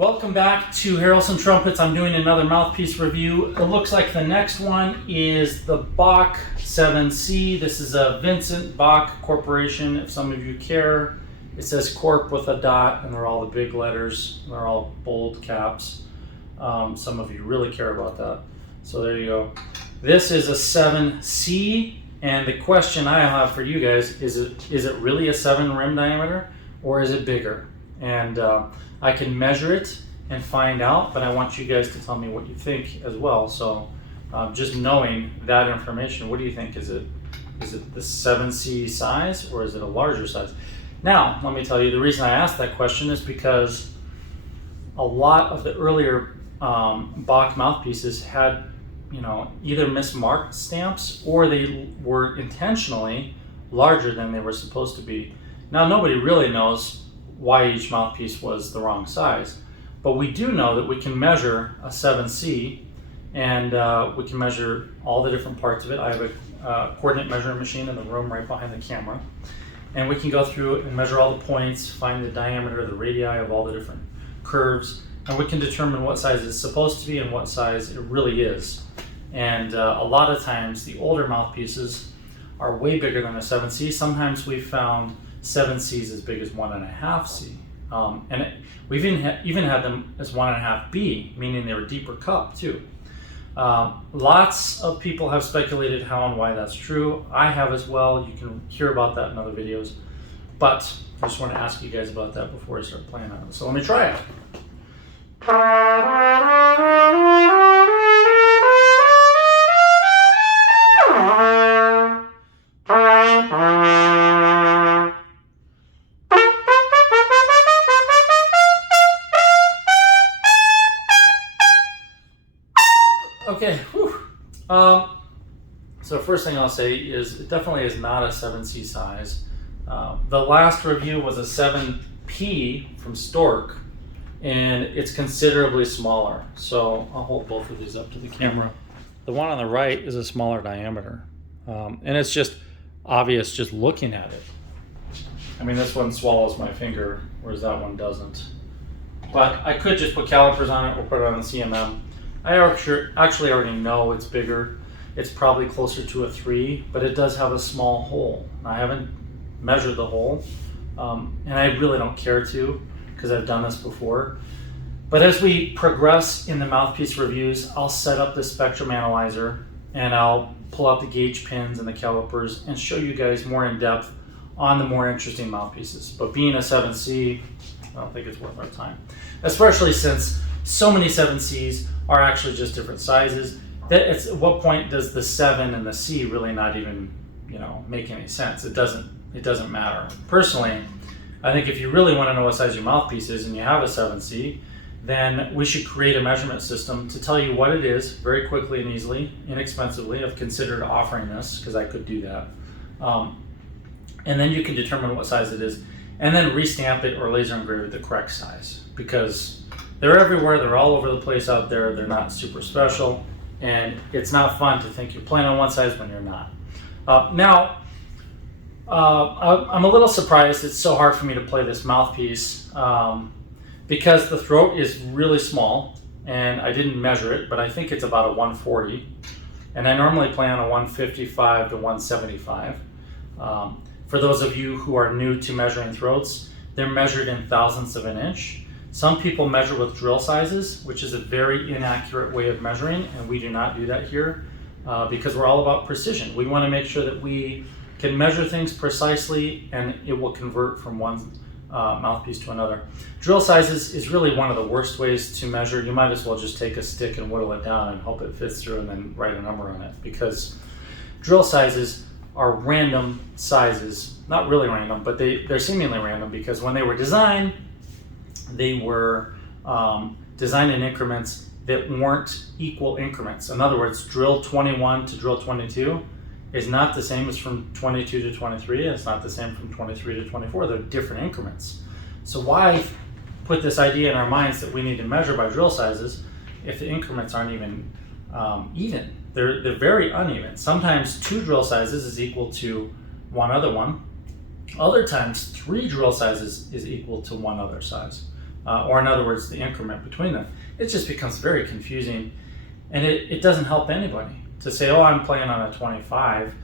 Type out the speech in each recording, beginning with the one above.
Welcome back to Harrelson Trumpets. I'm doing another mouthpiece review. It looks like the next one is the Bach 7C. This is a Vincent Bach Corporation, if some of you care. It says Corp with a dot, and they're all the big letters. They're all bold caps. Some of you really care about that. So there you go. This is a 7C, and the question I have for you guys is it really a 7 rim diameter, or is it bigger? And I can measure it and find out, but I want you guys to tell me what you think as well. So just knowing that information, what do you think? Is it the 7C size, or is it a larger size? Now, let me tell you, the reason I asked that question is because a lot of the earlier Bach mouthpieces had, either mismarked stamps or they were intentionally larger than they were supposed to be. Now, nobody really knows why each mouthpiece was the wrong size, but we do know that we can measure a 7C, and we can measure all the different parts of it. I have a coordinate measuring machine in the room right behind the camera, and we can go through and measure all the points, find the diameter, the radii of all the different curves, and we can determine what size it's supposed to be and what size it really is. And a lot of times the older mouthpieces are way bigger than a 7C. Sometimes we've found 7Cs as big as 1.5C. We've even had them as 1.5B, meaning they were deeper cup too. Lots of people have speculated how and why that's true. I have as well. You can hear about that in other videos. But I just want to ask you guys about that before I start playing on it. So let me try it. Okay, whew. So first thing I'll say is it definitely is not a 7C size. The last review was a 7P from Stork, and it's considerably smaller. So I'll hold both of these up to the camera. The one on the right is a smaller diameter, and it's just obvious just looking at it. I mean, this one swallows my finger, whereas that one doesn't. But I could just put calipers on it or put it on the CMM. I actually already know it's bigger. It's probably closer to a 3, but it does have a small hole. I haven't measured the hole, and I really don't care to because I've done this before. But as we progress in the mouthpiece reviews, I'll set up the spectrum analyzer and I'll pull out the gauge pins and the calipers and show you guys more in depth on the more interesting mouthpieces. But being a 7C, I don't think it's worth our time, especially since so many 7Cs are actually just different sizes. At what point does the 7 and the C really not even, make any sense? It doesn't matter. Personally, I think if you really want to know what size your mouthpiece is and you have a 7C, then we should create a measurement system to tell you what it is very quickly and easily, inexpensively. I've considered offering this because I could do that. And then you can determine what size it is and then restamp it or laser engrave it the correct size, because they're everywhere. They're all over the place out there. They're not super special, and it's not fun to think you're playing on one size when you're not. Now, I'm a little surprised it's so hard for me to play this mouthpiece because the throat is really small, and I didn't measure it, but I think it's about a 140, and I normally play on a 155 to 175. For those of you who are new to measuring throats, they're measured in thousandths of an inch. Some people measure with drill sizes, which is a very inaccurate way of measuring, and we do not do that here because we're all about precision. We want to make sure that we can measure things precisely and it will convert from one mouthpiece to another. Drill sizes is really one of the worst ways to measure. You might as well just take a stick and whittle it down and hope it fits through and then write a number on it, because drill sizes are random sizes. Not really random, but they're seemingly random because when they were designed, they were designed in increments that weren't equal increments. In other words, drill 21 to drill 22 is not the same as from 22 to 23. It's not the same from 23 to 24. They're different increments. So why put this idea in our minds that we need to measure by drill sizes if the increments aren't even even? They're very uneven. Sometimes 2 drill sizes is equal to one other one. Other times 3 drill sizes is equal to one other size. or in other words, the increment between them. It just becomes very confusing, and it doesn't help anybody to say, oh, I'm playing on a 25.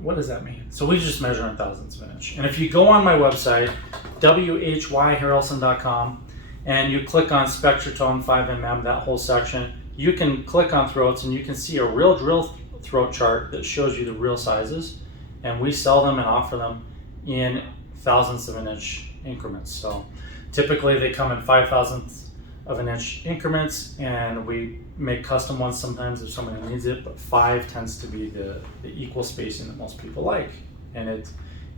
What does that mean? So we just measure in thousandths of an inch. And if you go on my website, whyharrelson.com, and you click on Spectratone 5mm, that whole section, you can click on throats and you can see a real drill throat chart that shows you the real sizes. And we sell them and offer them in thousandths of an inch increments. So typically they come in 5,000ths of an inch increments, and we make custom ones sometimes if somebody needs it, but 5 tends to be the equal spacing that most people like. And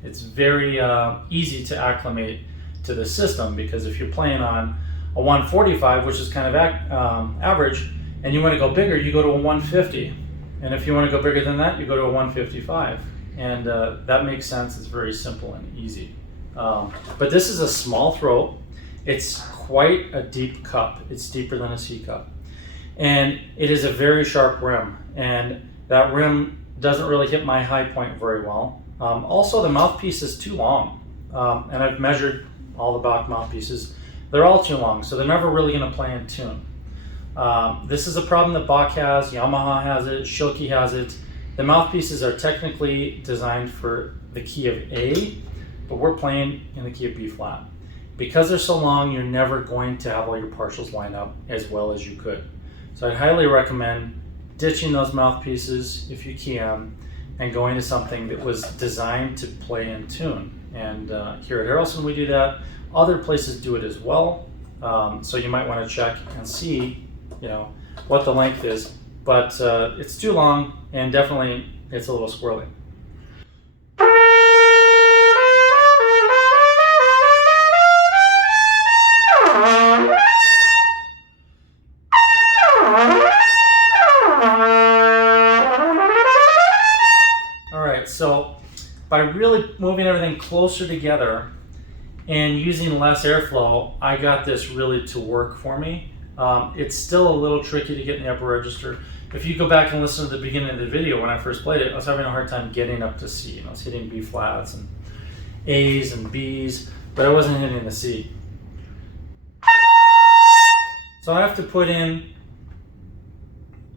it's very easy to acclimate to the system, because if you're playing on a 145, which is kind of average, and you want to go bigger, you go to a 150. And if you want to go bigger than that, you go to a 155. And that makes sense. It's very simple and easy. But this is a small throat. It's quite a deep cup. It's deeper than a C cup. And it is a very sharp rim. And that rim doesn't really hit my high point very well. Also, the mouthpiece is too long. And I've measured all the Bach mouthpieces. They're all too long, so they're never really going to play in tune. This is a problem that Bach has, Yamaha has it, Schilke has it. The mouthpieces are technically designed for the key of A, but we're playing in the key of B flat. Because they're so long, you're never going to have all your partials line up as well as you could. So I'd highly recommend ditching those mouthpieces if you can, and going to something that was designed to play in tune. And here at Harrelson we do that. Other places do it as well. So you might want to check and see, what the length is. But it's too long, and definitely it's a little squirrely. So by really moving everything closer together and using less airflow, I got this really to work for me. It's still a little tricky to get in the upper register. If you go back and listen to the beginning of the video when I first played it, I was having a hard time getting up to C. I was hitting B flats and A's and B's, but I wasn't hitting the C. So I have to put in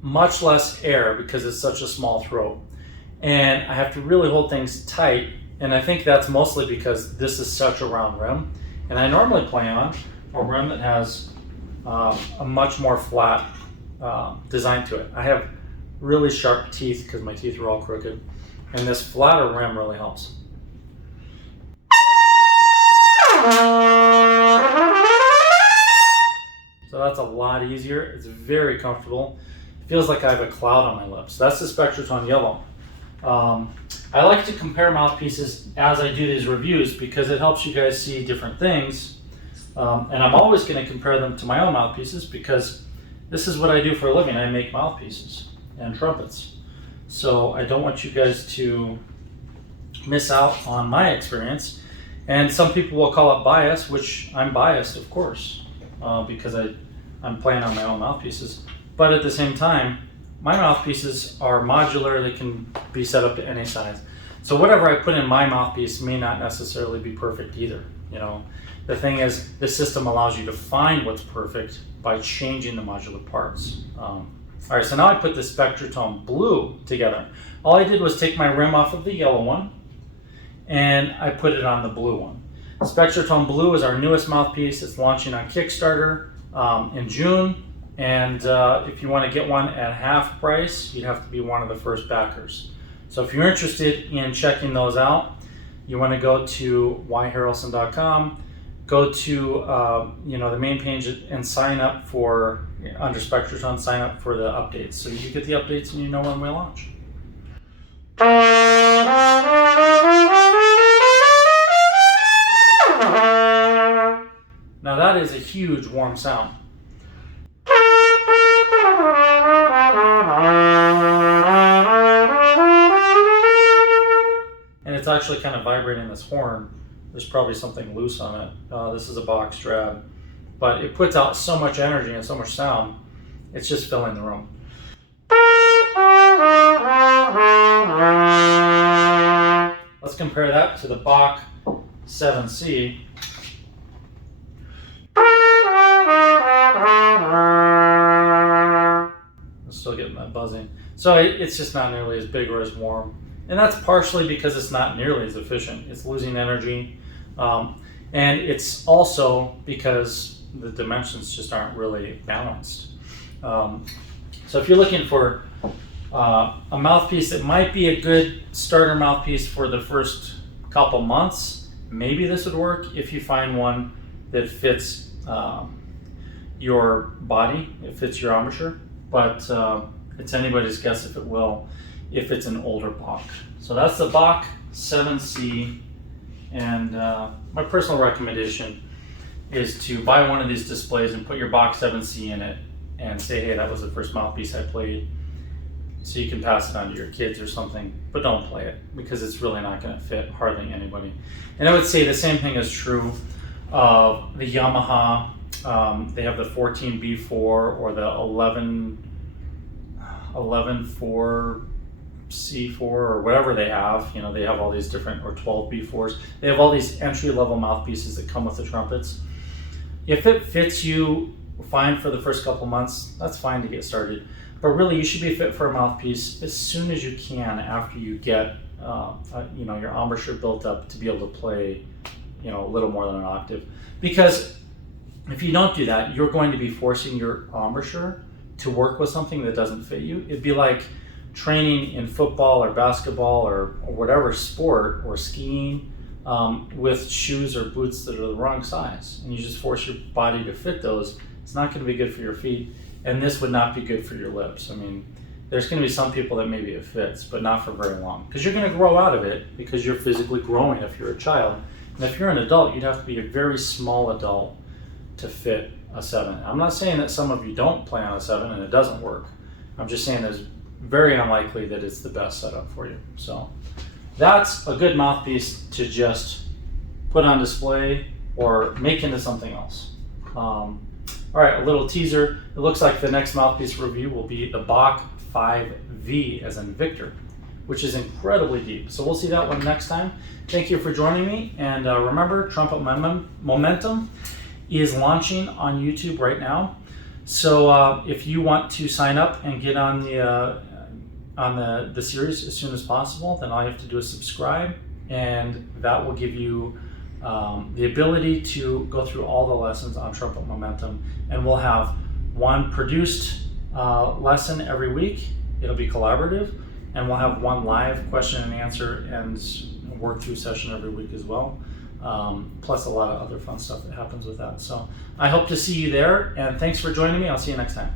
much less air because it's such a small throat. And I have to really hold things tight, and I think that's mostly because this is such a round rim. And I normally play on a rim that has a much more flat design to it. I have really sharp teeth because my teeth are all crooked, and this flatter rim really helps. So that's a lot easier. It's very comfortable. It feels like I have a cloud on my lips. That's the Spectratone Yellow. I like to compare mouthpieces as I do these reviews because it helps you guys see different things. And I'm always going to compare them to my own mouthpieces because this is what I do for a living. I make mouthpieces and trumpets. So I don't want you guys to miss out on my experience. And some people will call it bias, which I'm biased, of course, because I'm playing on my own mouthpieces. But at the same time, my mouthpieces are modular. They can be set up to any size. So whatever I put in my mouthpiece may not necessarily be perfect either. The thing is, the system allows you to find what's perfect by changing the modular parts. All right, so now I put the Spectratone Blue together. All I did was take my rim off of the yellow one, and I put it on the blue one. Spectratone Blue is our newest mouthpiece. It's launching on Kickstarter in June. And if you want to get one at half price, you'd have to be one of the first backers. So if you're interested in checking those out, you want to go to whyharrelson.com, go to the main page and sign up for, under Spectratone, sign up for the updates. So you get the updates and you know when we launch. Now that is a huge warm sound. And it's actually kind of vibrating this horn. There's probably something loose on it. This is a Bach Strad, but it puts out so much energy and so much sound, it's just filling the room. Let's compare that to the Bach 7C. So it's just not nearly as big or as warm. And that's partially because it's not nearly as efficient. It's losing energy. And it's also because the dimensions just aren't really balanced. So if you're looking for a mouthpiece that might be a good starter mouthpiece for the first couple months, maybe this would work if you find one that fits your body, it fits your embouchure, but it's anybody's guess if it will, if it's an older Bach. So that's the Bach 7C, and my personal recommendation is to buy one of these displays and put your Bach 7C in it and say, hey, that was the first mouthpiece I played, so you can pass it on to your kids or something, but don't play it because it's really not going to fit hardly anybody. And I would say the same thing is true of the Yamaha. They have the 14B4 or the 11.4C4 or whatever they have. You know, they have all these different, or 12B4s. They have all these entry-level mouthpieces that come with the trumpets. If it fits you fine for the first couple months, that's fine to get started. But really, you should be fit for a mouthpiece as soon as you can after you get your embouchure built up to be able to play a little more than an octave. Because if you don't do that, you're going to be forcing your embouchure to work with something that doesn't fit you. It'd be like training in football or basketball or whatever sport, or skiing, with shoes or boots that are the wrong size, and you just force your body to fit those. It's not going to be good for your feet, and this would not be good for your lips. I mean, there's going to be some people that maybe it fits, but not for very long, because you're going to grow out of it because you're physically growing if you're a child. And if you're an adult, you'd have to be a very small adult to fit a 7. I'm not saying that some of you don't play on a 7 and it doesn't work. I'm just saying it's very unlikely that it's the best setup for you. So that's a good mouthpiece to just put on display or make into something else. All right, a little teaser. It looks like the next mouthpiece review will be the Bach 5V, as in Victor, which is incredibly deep. So we'll see that one next time. Thank you for joining me. And remember, Trumpet Momentum is launching on YouTube right now. So if you want to sign up and get on the series as soon as possible, then all you have to do is subscribe, and that will give you the ability to go through all the lessons on Trumpet Momentum. And we'll have one produced lesson every week. It'll be collaborative, and we'll have one live question and answer and work through session every week as well. Plus a lot of other fun stuff that happens with that. So I hope to see you there, and thanks for joining me. I'll see you next time.